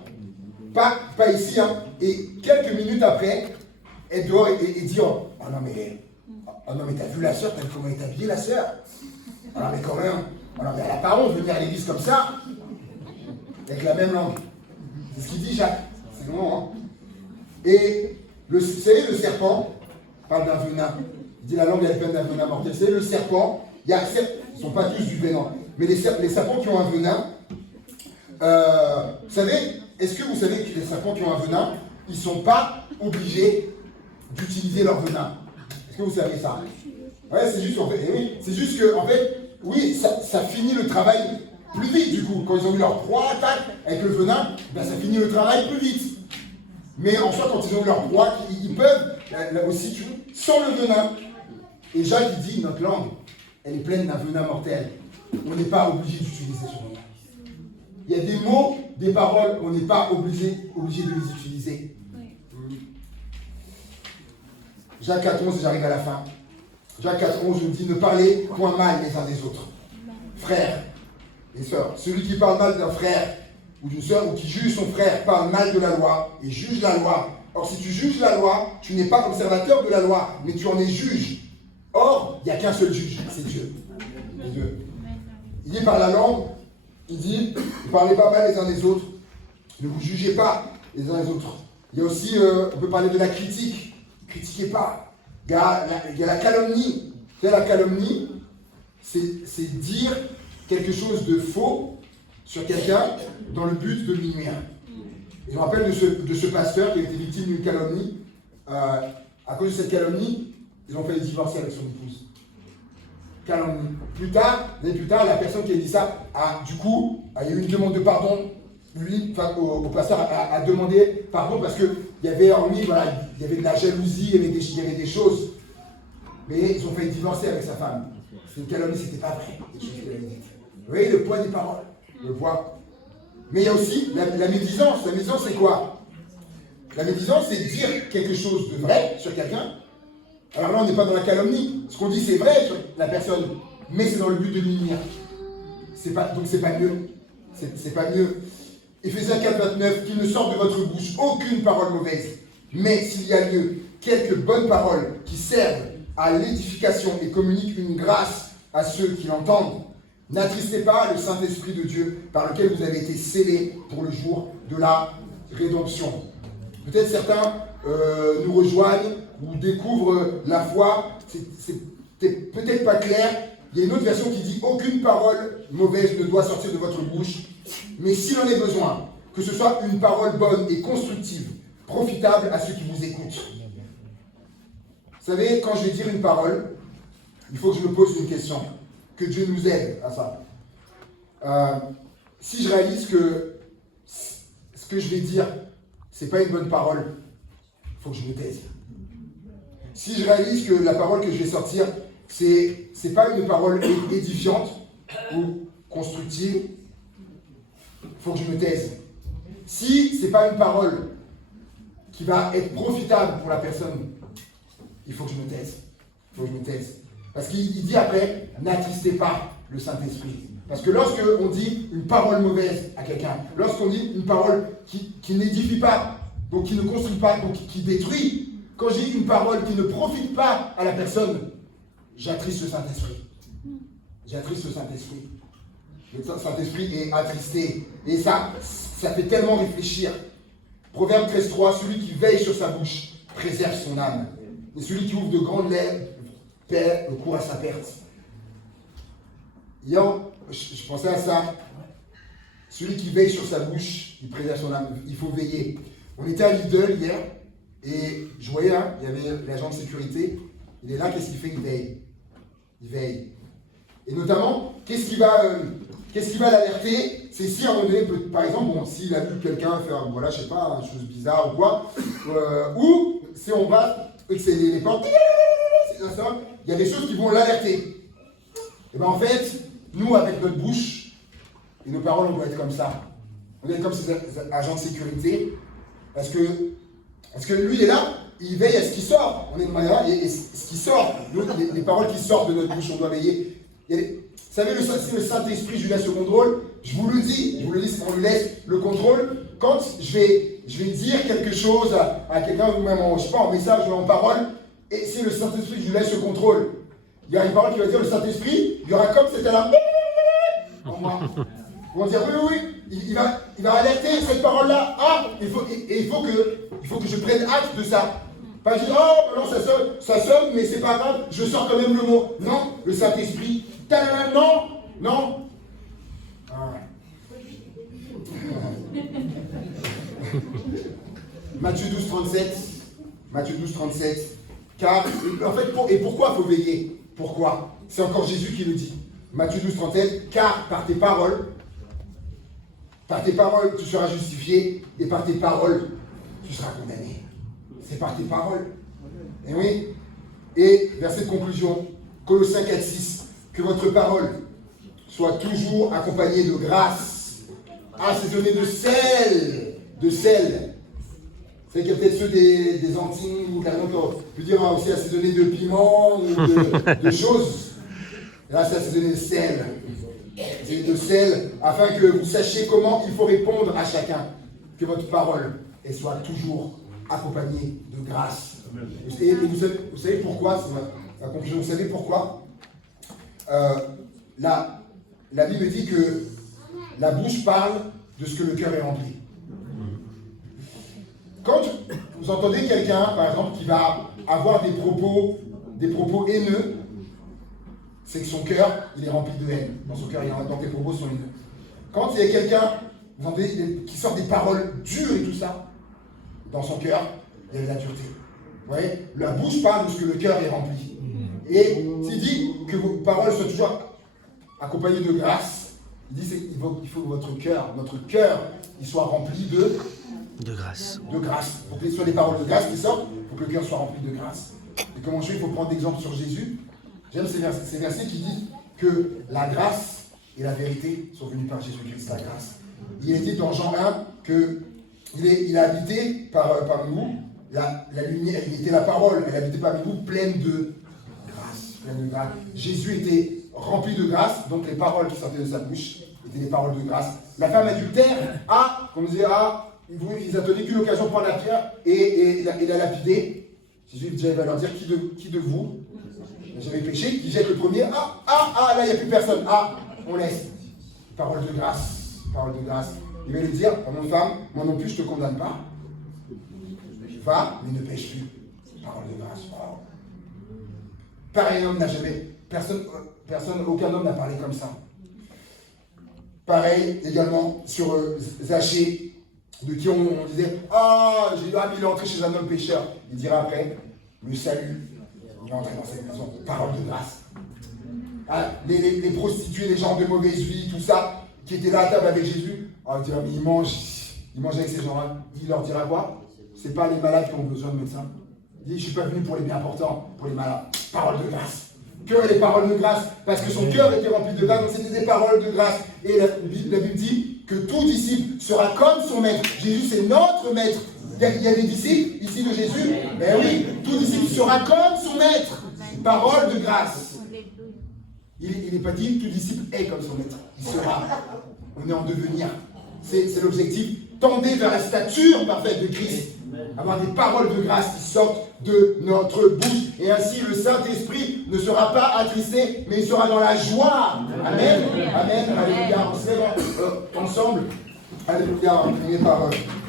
pas ici, Et quelques minutes après, elle dehors et dit, oh non mais t'as vu la sœur, t'as vu comment elle est habillée la sœur? Oh non mais quand même, oh non mais elle a pas honte de venir à l'église comme ça, avec la même langue. C'est ce qu'il dit Jacques, c'est bon, Et vous savez, le serpent parle d'un venin. Il dit la langue est pleine d'un venin mortel. Vous savez, le serpent, ils ne sont pas tous du venin, mais les serpents qui ont un venin, vous savez, est-ce que vous savez que les serpents qui ont un venin, ils ne sont pas obligés d'utiliser leur venin? Est-ce que vous savez ça? Ouais, c'est juste, en fait, oui, c'est juste que, en fait, oui, ça finit le travail plus vite, du coup. Quand ils ont eu leur proie attaque avec le venin, ben, ça finit le travail plus vite. Mais en soi, quand ils ont eu leur proie, ils peuvent, là aussi, sans le venin. Et Jacques, il dit, notre langue, elle est pleine d'un venin mortel. On n'est pas obligé d'utiliser ce venin. Il y a des mots, des paroles, on n'est pas obligé de les utiliser. Jacques 4,11, j'arrive à la fin. Jacques 4,11 nous dit, ne parlez point mal les uns des autres. Frères et sœurs, celui qui parle mal d'un frère ou d'une sœur ou qui juge son frère parle mal de la loi et juge la loi. Or, si tu juges la loi, tu n'es pas observateur de la loi, mais tu en es juge. Or, il n'y a qu'un seul juge, c'est Dieu. Dieu. Il dit par la langue, il dit, ne parlez pas mal les uns des autres, ne vous jugez pas les uns les autres. Il y a aussi, on peut parler de la critique, critiquez pas. Il y a la calomnie. La calomnie, c'est dire quelque chose de faux sur quelqu'un dans le but de le nuire. Et je me rappelle de ce pasteur qui a été victime d'une calomnie. À cause de cette calomnie, ils ont failli divorcer avec son épouse. Calomnie. Plus tard, la personne qui a dit ça, il y a eu une demande de pardon. Lui, au pasteur, a demandé pardon parce qu'il y avait en lui, voilà, il y avait de la jalousie, il y avait des choses. Mais ils ont failli divorcer avec sa femme. C'est une calomnie, c'était pas vrai. Les choses qu'il avait dites. Vous voyez le poids des paroles. Le poids. Mais il y a aussi la médisance. La médisance, c'est quoi? La médisance, c'est dire quelque chose de vrai sur quelqu'un. Alors là, on n'est pas dans la calomnie. Ce qu'on dit, c'est vrai sur la personne, mais c'est dans le but de l'unir. Donc c'est pas mieux. C'est pas mieux. Éphésiens 4,29, qu'il ne sorte de votre bouche aucune parole mauvaise, mais s'il y a lieu, quelques bonnes paroles qui servent à l'édification et communiquent une grâce à ceux qui l'entendent. N'attristez pas le Saint-Esprit de Dieu par lequel vous avez été scellés pour le jour de la rédemption. Peut-être certains nous rejoignent ou découvrent la foi, c'est peut-être pas clair. Il y a une autre version qui dit « Aucune parole mauvaise ne doit sortir de votre bouche, mais s'il en est besoin, que ce soit une parole bonne et constructive, profitable à ceux qui vous écoutent. » Vous savez, quand je vais dire une parole, il faut que je me pose une question. Que Dieu nous aide à ça. Si je réalise que ce que je vais dire, c'est pas une bonne parole, il faut que je me taise. Si je réalise que la parole que je vais sortir, c'est pas une parole édifiante ou constructive, il faut que je me taise. Si c'est pas une parole qui va être profitable pour la personne, il faut que je me taise. Il faut que je me taise. Parce qu'il dit après, n'attristez pas le Saint-Esprit. Parce que lorsque on dit une parole mauvaise à quelqu'un, lorsqu'on dit une parole qui n'édifie pas, donc qui ne construit pas, donc qui détruit, quand j'ai une parole qui ne profite pas à la personne, j'attriste le Saint-Esprit. J'attriste le Saint-Esprit. Le Saint-Esprit est attristé. Et ça fait tellement réfléchir. Proverbe 13,3, celui qui veille sur sa bouche préserve son âme. Et celui qui ouvre de grandes lèvres perd le cours à sa perte. Hier, je pensais à ça. Celui qui veille sur sa bouche, il préserve son âme. Il faut veiller. On était à Lidl hier, et je voyais, il y avait l'agent de sécurité. Il est là, qu'est-ce qu'il fait? Il veille. Il veille. Et notamment, qu'est-ce qui va l'alerter? C'est si à un moment donné, par exemple, s'il a vu quelqu'un faire, voilà, je sais pas, une chose bizarre ou quoi, ou si on va, et que c'est les portes, il y a des choses qui vont l'alerter. Et bien en fait, nous, avec notre bouche et nos paroles, on doit être comme ça. On doit être comme ces agents de sécurité, parce que lui, il est là, il veille à ce qui sort. On est de manière, et ce qui sort, nous, les paroles qui sortent de notre bouche, on doit veiller. Vous savez, si le Saint-Esprit, je lui laisse le contrôle, je vous le dis, on lui laisse le contrôle. Quand je vais dire quelque chose à quelqu'un, ou même je sais pas, en message ou en parole, et si le Saint-Esprit, je lui laisse le contrôle, il y a une parole qui va dire le Saint-Esprit, il y aura comme cette alarme en moi. Ils vont dire oui, il va alerter cette parole-là. Ah, il faut que il faut que je prenne acte de ça. Pas dire, oh non, ça sonne, mais c'est pas grave, je sors quand même le mot. Non, le Saint-Esprit, non. Ah. Matthieu 12, 37. Car, en fait, pourquoi il faut veiller? Pourquoi? C'est encore Jésus qui le dit. Matthieu 12, 37. Car par tes paroles, tu seras justifié, et par tes paroles, tu seras condamné. C'est par tes paroles. Et oui. Et verset de conclusion, Colossiens 4, 6. Que votre parole soit toujours accompagnée de grâce, assaisonnée de sel. C'est qu'il y a peut-être ceux des Antilles ou carrément, on peut dire aussi assaisonné de piment ou de choses. Là, c'est assaisonné de sel. C'est de sel, afin que vous sachiez comment il faut répondre à chacun. Que votre parole soit toujours accompagnée de grâce. Et vous savez pourquoi, c'est la conclusion, vous savez pourquoi la Bible dit que la bouche parle de ce que le cœur est rempli. Quand vous entendez quelqu'un, par exemple, qui va avoir des propos haineux, c'est que son cœur, il est rempli de haine. Dans son cœur, donc les propos sont haineux. Quand il y a quelqu'un, vous entendez, qui sort des paroles dures et tout ça, dans son cœur, il y a de la dureté. Vous voyez, la bouche parle de ce que le cœur est rempli. Et s'il dit que vos paroles soient toujours accompagnées de grâce, il dit qu'il faut que notre cœur, il soit rempli de grâce. Pour que ce soit des paroles de grâce qui sortent, il faut que le cœur soit rempli de grâce. Et comment il faut prendre d'exemple sur Jésus. J'aime ces versets qui disent que la grâce et la vérité sont venues par Jésus-Christ, la grâce. Il est dit dans Jean 1 qu'il a habité parmi nous, la lumière, il était la parole, elle habitait parmi nous pleine de grâce. Jésus était rempli de grâce, donc les paroles qui sortaient de sa bouche étaient des paroles de grâce. La femme adultère comme on disait, ils n'attendaient qu'une occasion de prendre la pierre et la lapider. Jésus déjà va leur dire, qui de vous n'a jamais péché, qui jette le premier, là il n'y a plus personne, on laisse. Parole de grâce. Il va lui dire, mon femme, moi non plus je ne te condamne pas. Va, mais ne pêche plus. Parole de grâce. Wow. Pareil homme n'a jamais, aucun homme n'a parlé comme ça. Pareil également sur Zachée, de qui on disait, il est entré chez un homme pécheur. Il dira après, le salut, il est entré dans cette maison. Parole de grâce. Les prostituées, les gens de mauvaise vie, tout ça, qui étaient là à table avec Jésus, il dira, mais il mange avec ces gens-là. Il leur dira quoi? C'est pas les malades qui ont besoin de médecins. Il dit, je ne suis pas venu pour les bien portants, pour les malades. Parole de grâce. Que les paroles de grâce, parce que son cœur était rempli de grâce, donc c'était des paroles de grâce. Et la Bible dit que tout disciple sera comme son maître. Jésus, c'est notre maître. Il y a des disciples ici de Jésus. Eh oui, tout disciple sera comme son maître. Parole de grâce. Il n'est pas dit tout disciple est comme son maître. Il sera. On est en devenir. C'est l'objectif. Tendez vers la stature parfaite de Christ. Avoir des paroles de grâce qui sortent de notre bouche. Et ainsi, le Saint-Esprit ne sera pas attristé, mais il sera dans la joie. Amen. Alléluia. On se lève ensemble. Alléluia. On finit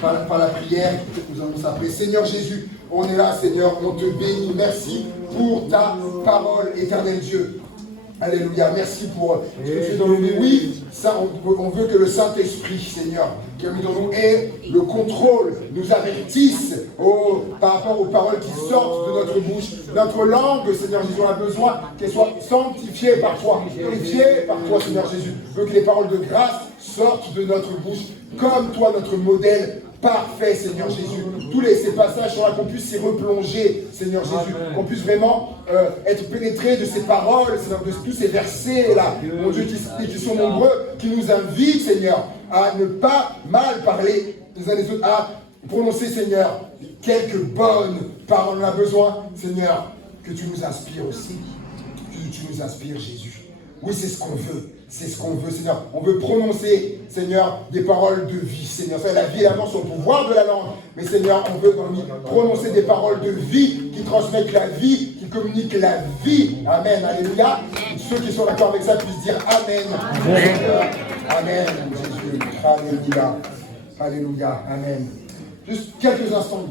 par la prière. Nous allons s'appeler. Seigneur Jésus, on est là, Seigneur. On te bénit. Merci pour ta parole, éternel Dieu. Alléluia, merci pour ce que tu es dans nous. Oui, ça, on veut que le Saint-Esprit, Seigneur, qui a mis dans nous, ait le contrôle, nous avertisse par rapport aux paroles qui sortent de notre bouche. Notre langue, Seigneur Jésus, on a besoin qu'elle soit sanctifiée par toi, purifiée par toi, Seigneur Jésus. On veut que les paroles de grâce sortent de notre bouche, comme toi, notre modèle parfait, Seigneur Jésus. Tous ces passages sont là, qu'on puisse s'y replonger, Seigneur Jésus. Qu'on puisse vraiment être pénétré de ces paroles, Seigneur, de tous ces versets-là, mon Dieu, qui sont nombreux, qui nous invitent, Seigneur, à ne pas mal parler les uns les autres, à prononcer, Seigneur, quelques bonnes paroles. On a besoin, Seigneur, que tu nous inspires aussi. Que tu nous inspires, Jésus. Oui, c'est ce qu'on veut. C'est ce qu'on veut, Seigneur. On veut prononcer, Seigneur, des paroles de vie, Seigneur. La vie et la mort sont au pouvoir de la langue. Mais, Seigneur, on veut prononcer des paroles de vie qui transmettent la vie, qui communiquent la vie. Amen. Alléluia. Ceux qui sont d'accord avec ça puissent dire Amen. Amen. Amen. Jésus. Alléluia. Alléluia. Amen. juste quelques instants.